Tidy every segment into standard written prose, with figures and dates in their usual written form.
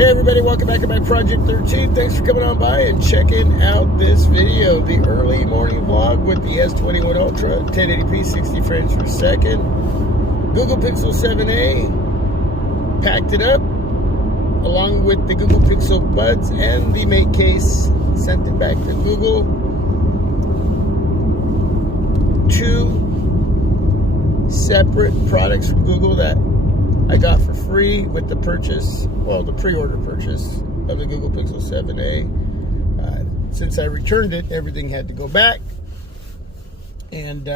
Hey everybody, welcome back to my Project 13. Thanks for coming on by and checking out this video. The early morning vlog with the S21 Ultra, 1080p, 60 frames per second. Google Pixel 7a, packed it up, along with the Google Pixel Buds and the mate case, sent it back to Google. Two separate products from Google that I got for free with the purchase, well, the pre-order purchase of the Google Pixel 7a. Since I returned it, everything had to go back. And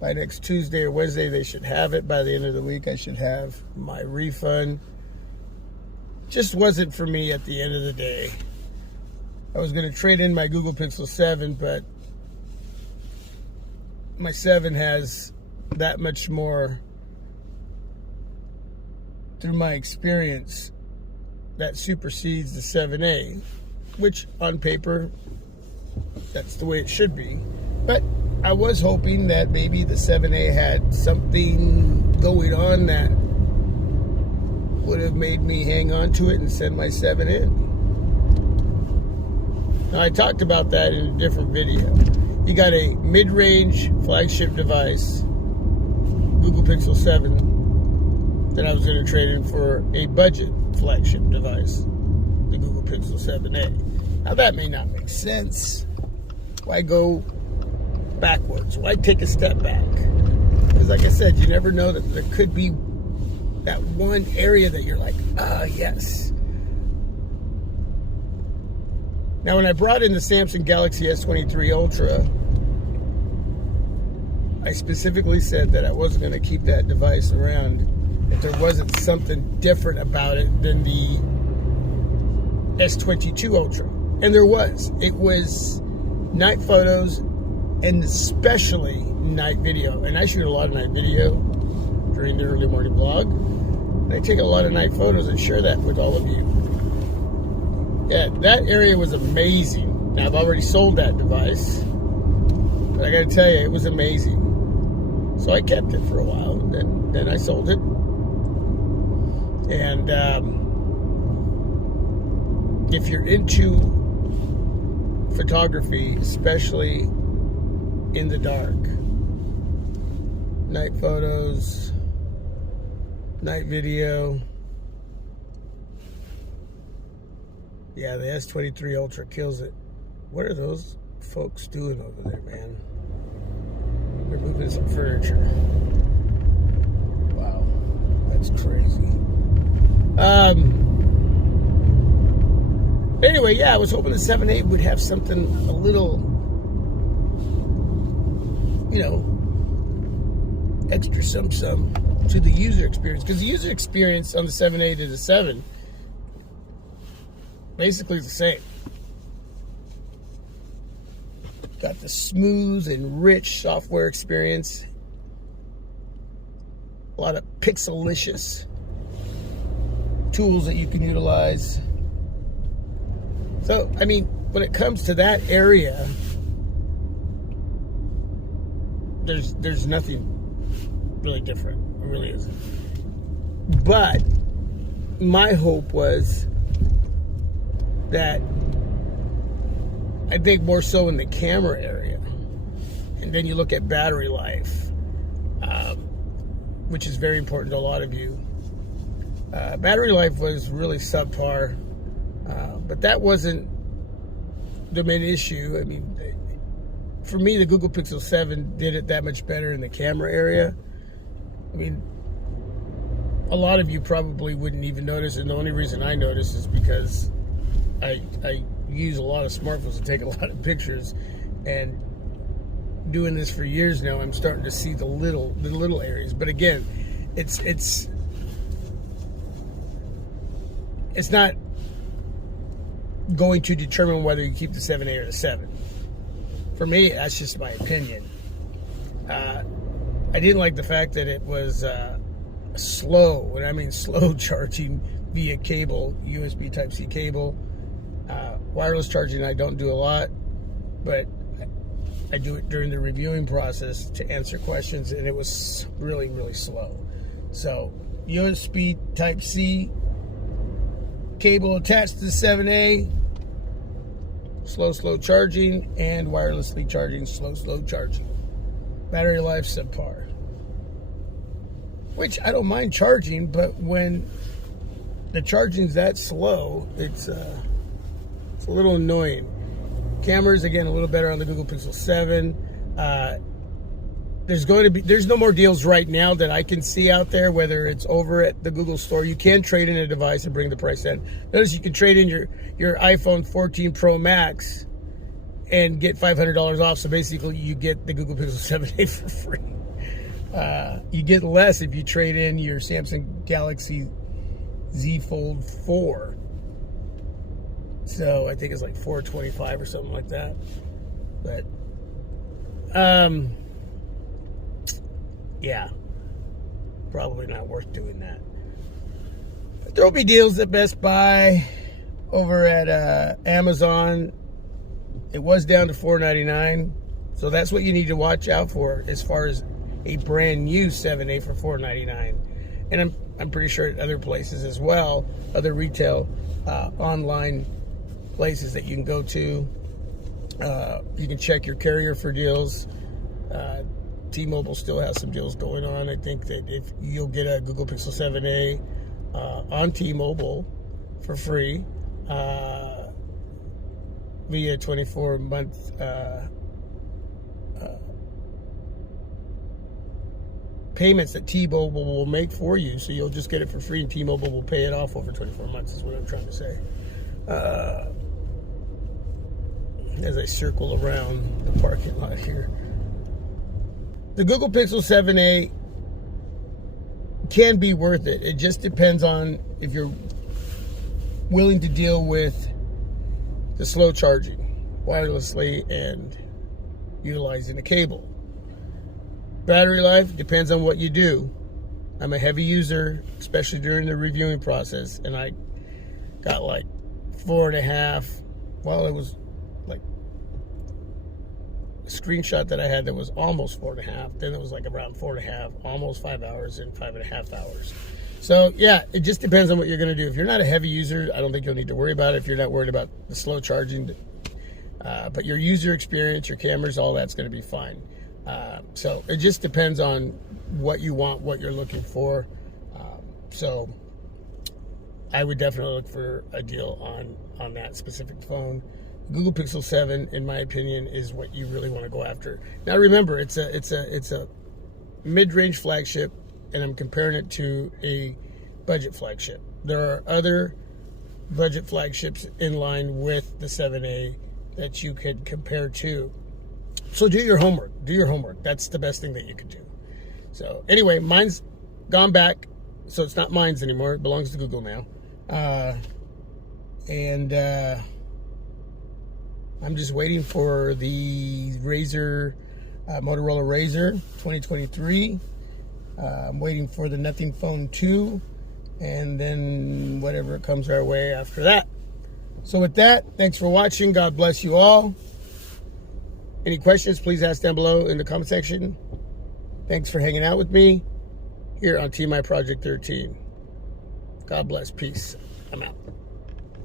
by next Tuesday or Wednesday, they should have it. By the end of the week, I should have my refund. Just wasn't for me at the end of the day. I was going to trade in my Google Pixel 7, but my 7 has that much more, through my experience, that supersedes the 7a, which on paper, that's the way it should be. But I was hoping that maybe the 7a had something going on that would have made me hang on to it and send my 7 in. Now, I talked about that in a different video. You got a mid-range flagship device, Google Pixel 7, that I was going to trade in for a budget flagship device, the Google Pixel 7a. Now that may not make sense. Why go backwards? Why take a step back? Because like I said, you never know that there could be that one area that you're like, yes. Now when I brought in the Samsung Galaxy S23 Ultra, I specifically said that I wasn't going to keep that device around if there wasn't something different about it than the S22 Ultra. And there was. It was night photos and especially night video. And I shoot a lot of night video during the early morning vlog. And I take a lot of night photos and share that with all of you. Yeah, that area was amazing. Now, I've already sold that device, but I got to tell you, it was amazing. So I kept it for a while, and then I sold it. And if you're into photography, especially in the dark, night photos, night video, yeah, the S23 Ultra kills it. What are those folks doing over there, man? They're moving some furniture. Wow, that's crazy. Anyway, yeah, I was hoping the 7a would have something a little, extra some to the user experience. Because the user experience on the 7a to the 7 basically is the same. Got the smooth and rich software experience. A lot of pixelicious tools that you can utilize. So, I mean, when it comes to that area, there's nothing really different. It really isn't. But my hope was that, I think more so in the camera area. And then you look at battery life, which is very important to a lot of you. Battery life was really subpar, but that wasn't the main issue. I mean, for me, the Google Pixel 7 did it that much better in the camera area. I mean, a lot of you probably wouldn't even notice, and the only reason I notice is because I use a lot of smartphones to take a lot of pictures, and doing this for years now, I'm starting to see the little areas. But again, it's not going to determine whether you keep the 7a or the 7. For me, that's just my opinion. I didn't like the fact that it was slow, and I mean slow charging via cable, USB Type-C cable. Wireless charging I don't do a lot, but I do it during the reviewing process to answer questions, and it was really, really slow. So USB Type-C cable attached to the 7A, slow charging, and wirelessly charging, slow charging. Battery life subpar. Which I don't mind charging, but when the charging's that slow, it's a little annoying. Cameras, again, a little better on the Google Pixel 7. There's no more deals right now that I can see out there, whether it's over at the Google store. You can trade in a device and bring the price down. Notice you can trade in your iPhone 14 Pro Max and get $500 off. So basically you get the Google Pixel 7a for free. You get less if you trade in your Samsung Galaxy Z Fold 4. So I think it's like $425 or something like that. But yeah, probably not worth doing that. But there'll be deals at Best Buy, over at Amazon. It was down to $4.99, so that's what you need to watch out for as far as a brand new 7A for $4.99. And I'm pretty sure at other places as well, other retail online places that you can go to. You can check your carrier for deals. T-Mobile still has some deals going on. I think that if you'll get a Google Pixel 7a on T-Mobile for free via 24-month payments that T-Mobile will make for you. So you'll just get it for free, and T-Mobile will pay it off over 24 months is what I'm trying to say. As I circle around the parking lot here. The Google Pixel 7a can be worth it. It just depends on if you're willing to deal with the slow charging wirelessly and utilizing the cable. Battery life depends on what you do. I'm a heavy user, especially during the reviewing process, and I got like 4.5. Well, it was like a screenshot that I had that was almost 4.5. Then it was like around 4.5, almost 5 hours and 5.5 hours. So yeah, it just depends on what you're going to do. If you're not a heavy user, I don't think you'll need to worry about it. If you're not worried about the slow charging, but your user experience, your cameras, all that's going to be fine. So it just depends on what you want, what you're looking for. So I would definitely look for a deal on that specific phone. Google Pixel 7, in my opinion, is what you really want to go after. Now remember, it's a mid-range flagship, and I'm comparing it to a budget flagship. There are other budget flagships in line with the 7A that you could compare to. So do your homework. Do your homework. That's the best thing that you could do. So anyway, mine's gone back, so it's not mine's anymore. It belongs to Google now. I'm just waiting for the Razr, Motorola Razr 2023. I'm waiting for the Nothing Phone 2, and then whatever comes our way after that. So with that, thanks for watching. God bless you all. Any questions, please ask down below in the comment section. Thanks for hanging out with me here on TMI Project 13. God bless. Peace. I'm out.